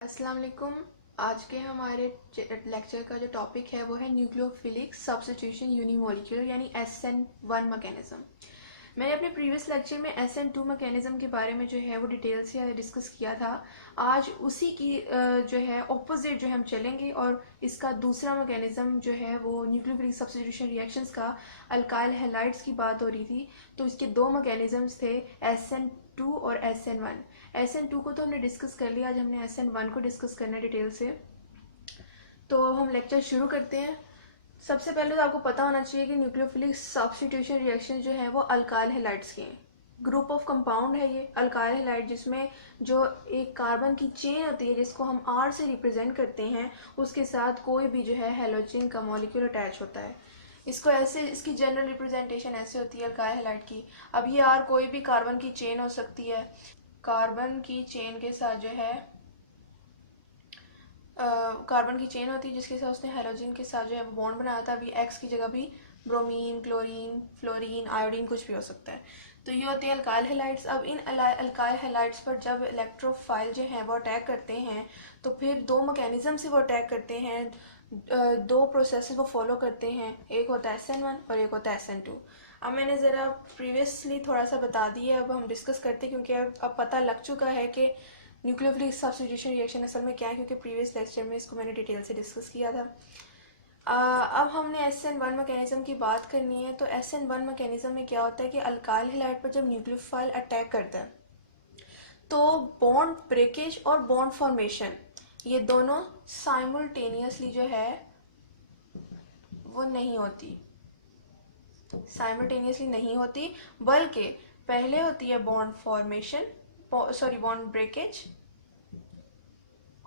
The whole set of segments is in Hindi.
अस्सलाम वालेकुम। आज के हमारे लेक्चर का जो टॉपिक है वो है न्यूक्लियोफिलिक सब्स्टिट्यूशन यूनिमोलिक्यूलर यानी SN1 मैकेनिज्म। मैंने अपने प्रीवियस लेक्चर में SN2 मैकेनिज्म के बारे में जो है वो डिटेल से डिस्कस किया था। आज उसी की जो है ऑपोजिट जो है हम चलेंगे और इसका दूसरा मैकेनिज्म जो है वो न्यूक्लियोफिलिक सब्स्टिट्यूशन रिएक्शंस का अल्काइल हैलाइड्स की बात हो रही थी। तो इसके दो मैकेनिज्म्स थे, SN2 और SN1। SN2 को तो हमने डिस्कस कर लिया, आज हमने SN1 को डिस्कस करना है डिटेल से। तो हम लेक्चर शुरू करते हैं। सबसे पहले तो आपको पता होना चाहिए कि न्यूक्लियोफिलिक सब्स्टिट्यूशन रिएक्शन जो है वो अल्काइल हैलाइड्स के हैं। ग्रुप ऑफ कंपाउंड है ये अल्काइल हैलाइड, जिसमें जो एक कार्बन की चेन होती है जिसको हम R से रिप्रेजेंट करते हैं, उसके साथ कोई भी जो है हैलोजन का मॉलिक्यूल अटैच होता है। इसको ऐसे, इसकी जनरल रिप्रेजेंटेशन ऐसे होती है अल्काइल हैलाइड की। अब ये R कोई भी कार्बन की चेन हो सकती है। कार्बन की चेन के साथ जो है कार्बन की चेन होती है जिसके साथ उसने हेलोजन के साथ जो है वो बॉन्ड बनाया था। अभी एक्स की जगह भी ब्रोमीन, क्लोरीन, फ्लोरीन, आयोडीन कुछ भी हो सकता है। तो ये होती है अल्काइल हैलाइड्स। अब इन अल्काइल हैलाइड्स पर जब इलेक्ट्रोफाइल जो है वो अटैक करते हैं तो फिर दो मैकेनिज्म से वो अटैक करते हैं, दो प्रोसेस वो फॉलो करते हैं। एक होता है SN1 और एक होता है SN2। अब मैंने ज़रा प्रीवियसली थोड़ा सा बता दिया, अब हम डिस्कस करते हैं क्योंकि अब पता लग चुका है कि न्यूक्लियोफिलिक सब्स्टिट्यूशन रिएक्शन असल में क्या है, क्योंकि प्रीवियस लेक्चर में इसको मैंने डिटेल से डिस्कस किया था। अब हमने SN1 मैकेनिज्म की बात करनी है। तो SN1 मैकेनिज्म में क्या होता है कि अल्काइल हैलाइड पर जब न्यूक्लियोफाइल अटैक करता है तो बॉन्ड ब्रेकेज और बॉन्ड फॉर्मेशन ये दोनों साइमल्टेनियसली जो है वो नहीं होती, साइमल्टेनियसली नहीं होती, बल्कि पहले होती है bond formation, sorry bond breakage,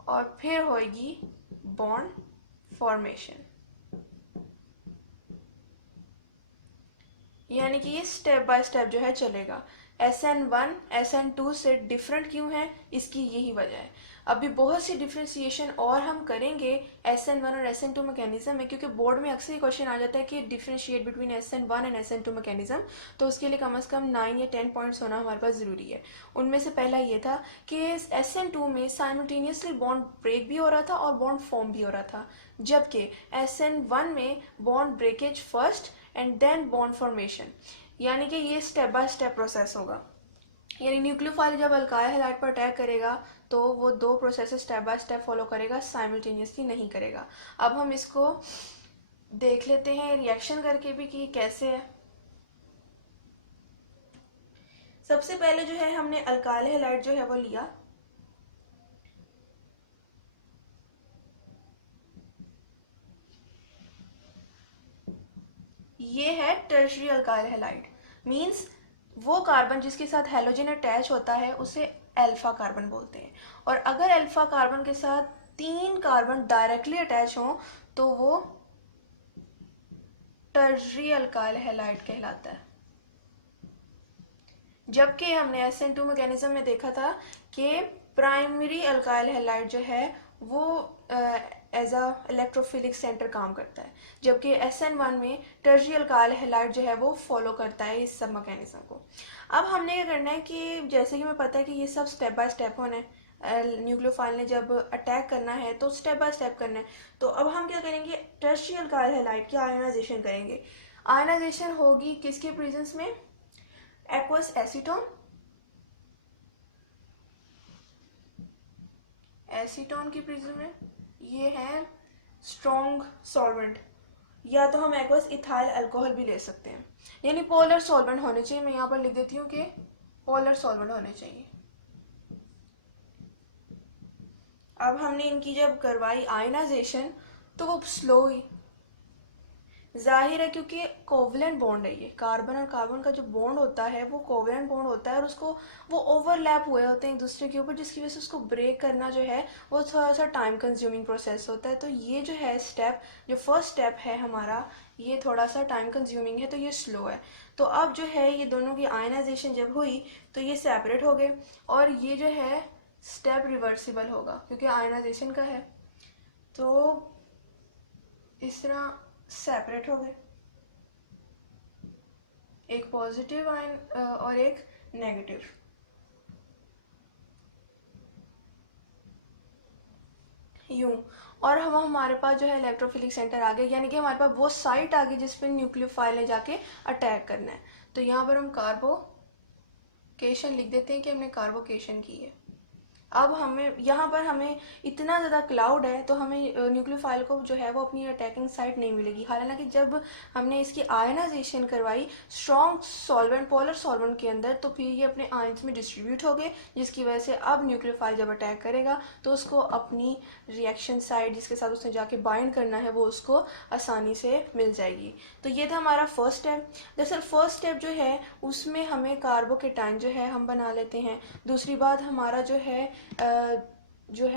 और फिर होगी बॉन्ड फॉर्मेशन। यानी कि ये स्टेप बाय स्टेप जो है चलेगा। SN1 SN2 से डिफरेंट क्यों है, इसकी यही वजह है। अभी बहुत सी डिफ्रेंसिएशन और हम करेंगे SN1 और SN2 मैकेनिज्म में, क्योंकि बोर्ड में अक्सर क्वेश्चन आ जाता है कि differentiate between SN1 and SN2 mechanism. तो उसके लिए कम से कम 9 या 10 पॉइंट्स होना हमारे पास ज़रूरी है। उनमें से पहला ये था कि SN2 में साइमल्टेनियसली बॉन्ड ब्रेक भी हो रहा था और बॉन्ड फॉर्म भी हो रहा था, जबकि SN1 में bond breakage first and then bond formation. यानी कि ये स्टेप बाय स्टेप प्रोसेस होगा। यानी न्यूक्लियोफाइल जब अल्काइल हैलाइड पर अटैक करेगा तो वो दो process step by step follow करेगा, साइमल्टेनियसली नहीं करेगा। अब हम इसको देख लेते हैं रिएक्शन करके भी कि कैसे है। सबसे पहले जो है हमने अल्काइल हैलाइड जो है वो लिया, ये है टर्शियरी अल्काइल हैलाइड। मींस वो कार्बन जिसके साथ हैलोजन अटैच होता है उसे अल्फा कार्बन बोलते हैं। और अगर अल्फा कार्बन के साथ तीन कार्बन डायरेक्टली अटैच हों तो वो टर्शियरी अल्काइल हैलाइड कहलाता है। जबकि हमने SN2 मैकेनिज्म में देखा था कि प्राइमरी अल्काइल हैलाइड जो है वो एज अ इलेक्ट्रोफिलिक सेंटर काम करता है, जबकि SN1 में टर्शियरी अल्काइल हैलाइड जो है वो फॉलो करता है इस सब मैकेनिज्म को। अब हमने क्या करना है कि जैसे कि हमें पता है कि ये सब स्टेप बाय स्टेप होना है, न्यूक्लियोफाइल ने जब अटैक करना है तो स्टेप बाय स्टेप करना है। तो अब हम क्या करेंगे, टर्शियरी अल्काइल हैलाइड की आयनाइजेशन करेंगे। आयनाइजेशन होगी किसके प्रेजेंस में, एक्वस एसीटोन, एसीटोन की प्रिज्म में। ये है स्ट्रॉन्ग सॉल्वेंट, या तो हम एक्वस इथाइल अल्कोहल भी ले सकते हैं। यानी पोलर सॉल्वेंट होने चाहिए। मैं यहाँ पर लिख देती हूँ कि पोलर सॉल्वेंट होने चाहिए। अब हमने इनकी जब करवाई आयनाइजेशन तो वो स्लो हुई, जाहिर है क्योंकि कोवलेंट बॉन्ड है। ये कार्बन और कार्बन का जो बॉन्ड होता है वो कोवलेंट बॉन्ड होता है और उसको वो ओवरलैप हुए होते हैं एक दूसरे के ऊपर, जिसकी वजह से उसको ब्रेक करना जो है वो थोड़ा सा टाइम कंज्यूमिंग प्रोसेस होता है। तो ये जो है स्टेप, जो फर्स्ट स्टेप है हमारा, ये थोड़ा सा टाइम कंज्यूमिंग है, तो ये स्लो है। तो अब जो है ये दोनों की आयनाइजेशन जब हुई तो ये सेपरेट हो गए, और ये जो है स्टेप रिवर्सिबल होगा क्योंकि आयनाइजेशन का है। तो इस तरह सेपरेट हो गए, एक पॉजिटिव आयन और एक नेगेटिव। यूं। और हम हमारे पास जो है इलेक्ट्रोफिलिक सेंटर आ गया, यानी कि हमारे पास वो साइट आ गई जिस पे न्यूक्लियोफाइल ने जाके अटैक करना है। तो यहाँ पर हम कार्बोकेशन लिख देते हैं कि हमने कार्बोकेशन की है। अब हमें यहाँ पर हमें इतना ज़्यादा क्लाउड है तो हमें न्यूक्लियोफाइल को जो है वो अपनी अटैकिंग साइट नहीं मिलेगी। हालांकि जब हमने इसकी आयनाइजेशन करवाई स्ट्रॉन्ग सॉल्वेंट, पोलर सॉल्वेंट के अंदर, तो फिर ये अपने आयंस में डिस्ट्रीब्यूट हो गए, जिसकी वजह से अब न्यूक्लियोफाइल जब अटैक करेगा तो उसको अपनी रिएक्शन साइट जिसके साथ उसने जाके बाइंड करना है वो उसको आसानी से मिल जाएगी। तो ये था हमारा फर्स्ट स्टेप। दरअसल फर्स्ट स्टेप जो है उसमें हमें कार्बोकेटाइन जो है हम बना लेते हैं। दूसरी बात हमारा जो है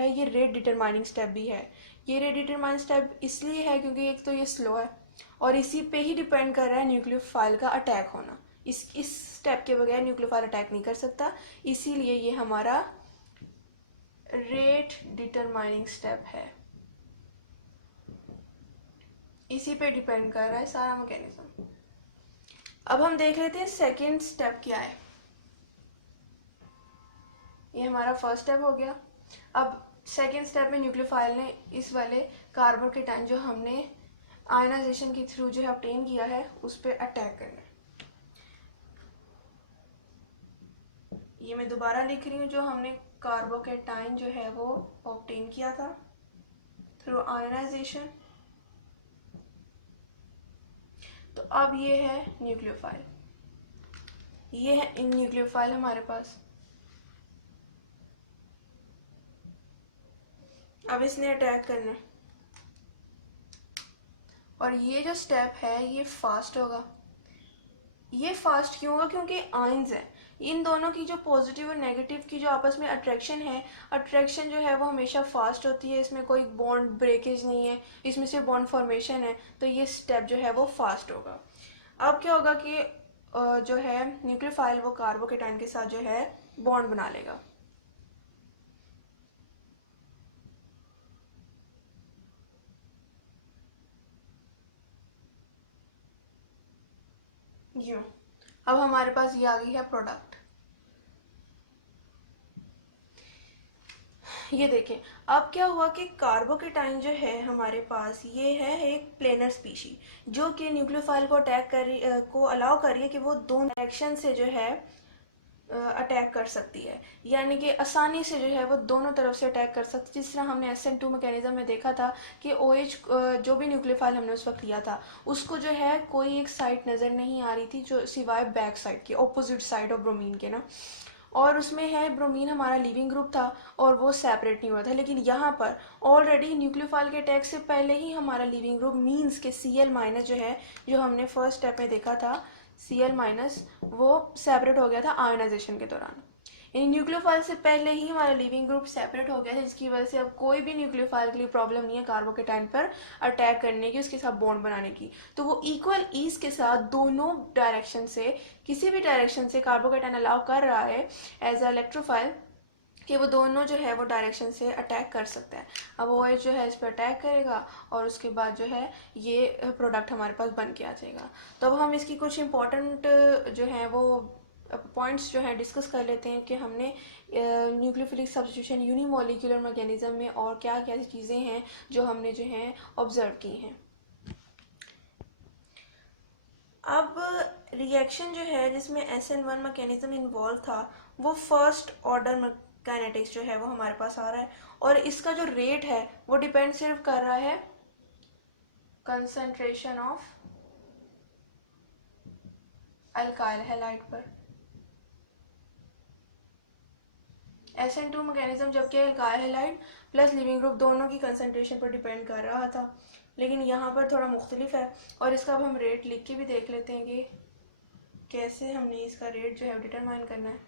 ये रेट डिटरमाइनिंग स्टेप भी है। ये रेट डिटरमाइनिंग स्टेप इसलिए है क्योंकि एक तो ये स्लो है और इसी पे ही डिपेंड कर रहा है न्यूक्लियोफाइल का अटैक होना। इस स्टेप के बगैर न्यूक्लियोफाइल अटैक नहीं कर सकता, इसीलिए ये हमारा रेट डिटरमाइनिंग स्टेप है। इसी पे डिपेंड कर रहा है सारा मैकेनिज्म। अब हम देख लेते हैं सेकेंड स्टेप क्या है। ये हमारा फर्स्ट स्टेप हो गया। अब सेकेंड स्टेप में न्यूक्लियोफाइल ने इस वाले कार्बोकेटाइन जो हमने आयनाइजेशन के थ्रू जो है ऑब्टेन किया है उस पर अटैक करना है। ये मैं दोबारा लिख रही हूँ, जो हमने कार्बोकेटाइन जो है वो ऑब्टेन किया था थ्रू आयनाइजेशन। तो अब ये है न्यूक्लियोफाइल, ये है न्यूक्लियोफाइल हमारे पास। अब इसने अटैक करना है और ये जो स्टेप है ये फास्ट होगा। ये फास्ट क्यों होगा? क्योंकि आयंस है, इन दोनों की जो पॉजिटिव और नेगेटिव की जो आपस में अट्रैक्शन है, अट्रैक्शन जो है वो हमेशा फास्ट होती है। इसमें कोई बॉन्ड ब्रेकेज नहीं है, इसमें सिर्फ बॉन्ड फॉर्मेशन है। तो ये स्टेप जो है वो फास्ट होगा। अब क्या होगा कि जो है न्यूक्लियोफाइल वो कार्बोकेटाइन के साथ जो है बॉन्ड बना लेगा। यूं। अब हमारे पास ये आ गई है प्रोडक्ट। ये देखें, अब क्या हुआ कि कार्बोकेटाइन जो है हमारे पास ये है एक प्लेनर स्पीशी जो कि न्यूक्लियोफाइल को अटैक को अलाउ कर रही है कि वो दोनों डायरेक्शन से जो है अटैक कर सकती है, यानी कि आसानी से जो है वो दोनों तरफ से अटैक कर सकती है। जिस तरह हमने SN2 मैकेनिज्म में देखा था कि OH जो भी न्यूक्लियोफाइल हमने उस वक्त लिया था उसको जो है कोई एक साइड नज़र नहीं आ रही थी जो सिवाय बैक साइड की, ऑपोजिट साइड ऑफ ब्रोमीन के ना, और उसमें है ब्रोमीन हमारा लीविंग ग्रुप था और वो सेपरेट नहीं हुआ था। लेकिन यहाँ पर ऑलरेडी न्यूक्लियोफाइल के अटैक से पहले ही हमारा लीविंग ग्रुप मीन्स के Cl- जो है, जो हमने फर्स्ट स्टेप में देखा था Cl- वो सेपरेट हो गया था आयोनाइजेशन के दौरान। यानी न्यूक्लियोफाइल से पहले ही हमारा लिविंग ग्रुप सेपरेट हो गया था, जिसकी वजह से अब कोई भी न्यूक्लियोफाइल के लिए प्रॉब्लम नहीं है कार्बोकेटाइन पर अटैक करने की, उसके साथ बॉन्ड बनाने की। तो वो इक्वल ईज के साथ दोनों डायरेक्शन से, किसी भी डायरेक्शन से कार्बोकेटाइन अलाउ कर रहा है एज अ इलेक्ट्रोफाइल कि वो दोनों जो है वो डायरेक्शन से अटैक कर सकता है। अब OH जो है इस पर अटैक करेगा और उसके बाद जो है ये प्रोडक्ट हमारे पास बन के आ जाएगा। तो अब हम इसकी कुछ इंपॉर्टेंट जो है वो पॉइंट्स जो है डिस्कस कर लेते हैं कि हमने न्यूक्लियोफिलिक सब्स्टिट्यूशन यूनिमोलिकुलर मैकेनिज्म में और क्या क्या चीज़ें हैं जो हमने जो है ऑब्जर्व की हैं। अब रिएक्शन जो है जिसमें SN1 मैकेनिज्म इन्वॉल्व था वो फर्स्ट ऑर्डर काइनेटिक्स जो है वो हमारे पास आ रहा है, और इसका जो रेट है वो डिपेंड सिर्फ कर रहा है कंसंट्रेशन ऑफ अल्काइल हैलाइड पर। SN2 मैकेनिज्म जबकि alkyl halide plus leaving group दोनों की कंसंट्रेशन पर डिपेंड कर रहा था, लेकिन यहाँ पर थोड़ा मुख्तलिफ है। और इसका अब हम रेट लिख के भी देख लेते हैं कि कैसे हमने इसका रेट जो है डिटरमाइन करना है।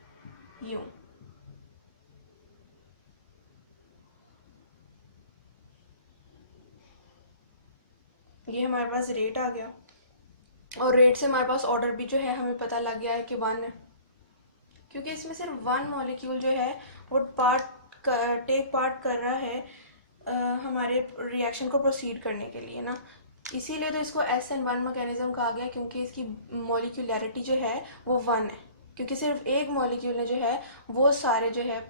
यूँ, ये हमारे पास रेट आ गया और रेट से हमारे पास ऑर्डर भी जो है हमें पता लग गया है कि 1 है, क्योंकि इसमें सिर्फ 1 मॉलिक्यूल जो है वो टेक पार्ट कर रहा है हमारे रिएक्शन को प्रोसीड करने के लिए ना। इसीलिए तो इसको SN1 मैकेनिज्म कहा गया, क्योंकि इसकी मॉलिक्यूलैरिटी जो है वो 1 है, क्योंकि सिर्फ एक मॉलिक्यूल ने जो है वो सारे जो है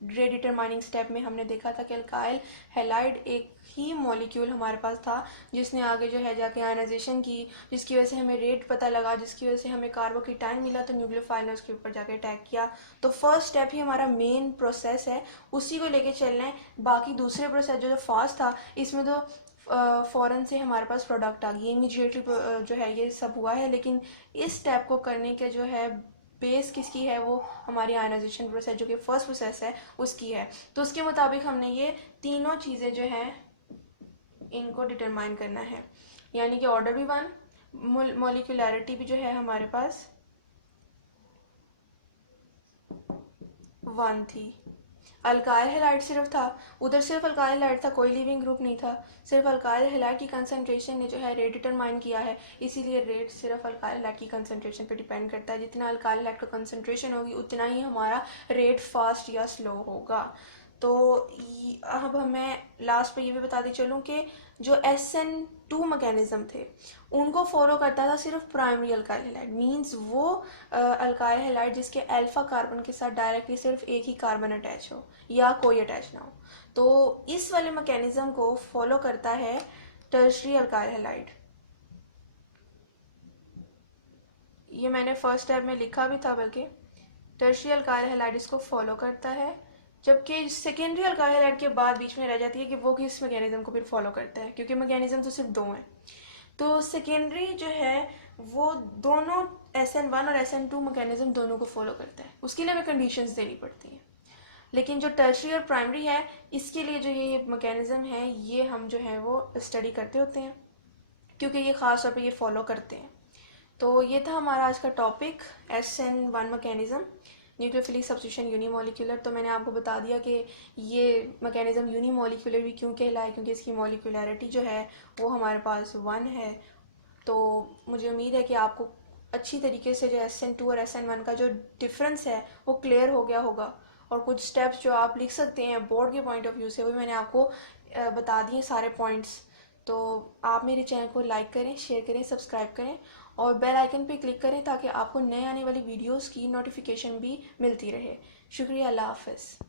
रेट डिटरमाइनिंग स्टेप में हमने देखा था कि अल्काइल हैलाइड एक ही मॉलिक्यूल हमारे पास था जिसने आगे जो है जाके आयनाइजेशन की, जिसकी वजह से हमें रेट पता लगा, जिसकी वजह से हमें कार्बोकेटाइन मिला, तो न्यूक्लियोफाइल ने उसके ऊपर जाके अटैक किया। तो फर्स्ट स्टेप ही हमारा मेन प्रोसेस है, उसी को लेके चलना है। बाकी दूसरे प्रोसेस जो फास्ट था, इसमें तो फ़ौरन से हमारे पास प्रोडक्ट आ गई, इमीडिएटली जो है ये सब हुआ है। लेकिन इस स्टेप को करने के जो है बेस किसकी है, वो हमारी आयनाइजेशन प्रोसेस जो कि फर्स्ट प्रोसेस है उसकी है। तो उसके मुताबिक हमने ये तीनों चीज़ें जो हैं इनको डिटरमाइन करना है, यानी कि ऑर्डर भी वन, मॉलिक्यूलैरिटी भी जो है हमारे पास वन थी। अल्काइल हैलाइड सिर्फ था, उधर सिर्फ अल्काइल हैलाइड था, कोई लिविंग ग्रुप नहीं था। सिर्फ अल्काइल हैलाइड की कंसंट्रेशन ने जो है रेट डिटरमाइन किया है, इसीलिए रेट सिर्फ अल्काइल हैलाइड की कंसंट्रेशन पे डिपेंड करता है। जितना अल्काइल हैलाइड का कंसंट्रेशन होगी उतना ही हमारा रेट फास्ट या स्लो होगा। तो अब मैं लास्ट पे ये भी बताती चलूँ कि जो SN2 मैकेनिज्म थे उनको फॉलो करता था सिर्फ प्राइमरी अल्काइल हैलाइड, मींस वो अल्काइल हैलाइड जिसके अल्फा कार्बन के साथ डायरेक्टली सिर्फ एक ही कार्बन अटैच हो या कोई अटैच ना हो। तो इस वाले मैकेनिज्म को फॉलो करता है टर्शरी अल्काइल हैलाइड। ये मैंने फर्स्ट स्टेप में लिखा भी था, बल्कि टर्शरी अल्काइल हैलाइड इसको फॉलो करता है, जबकि सेकेंडरी अल्काइल हैलाइड के बाद बीच में रह जाती है कि वो किस मैकेनिज्म को फिर फॉलो करता है, क्योंकि मैकेनिज्म तो सिर्फ दो हैं। तो सेकेंडरी जो है वो दोनों SN1 और SN2 मैकेनिज्म दोनों को फॉलो करता है, उसके लिए हमें कंडीशंस देनी पड़ती हैं। लेकिन जो टर्शरी और प्राइमरी है, इसके लिए जो ये मैकेनिज्म है ये हम जो है वो स्टडी करते होते हैं, क्योंकि ये ख़ास तौर पे ये फॉलो करते हैं। तो ये था हमारा आज का topic, SN1 mechanism, nucleophilic substitution unimolecular. तो मैंने आपको बता दिया कि ये मैकेनिज्म यूनिमोलिकुलर भी क्यों कहलाए, क्योंकि इसकी मॉलिक्यूलैरिटी जो है वो हमारे पास वन है। तो मुझे उम्मीद है कि आपको अच्छी तरीके से जो SN2 और SN1 का जो डिफरेंस है वो क्लियर हो गया होगा, और कुछ स्टेप्स जो आप लिख सकते हैं बोर्ड के पॉइंट ऑफ व्यू से, वो मैंने आपको बता दिए सारे पॉइंट्स। तो आप मेरे चैनल को लाइक करें, शेयर करें, सब्सक्राइब करें और बेल आइकन पे क्लिक करें ताकि आपको नए आने वाली वीडियोस की नोटिफिकेशन भी मिलती रहे। शुक्रिया, अल्लाह हाफ़िज़।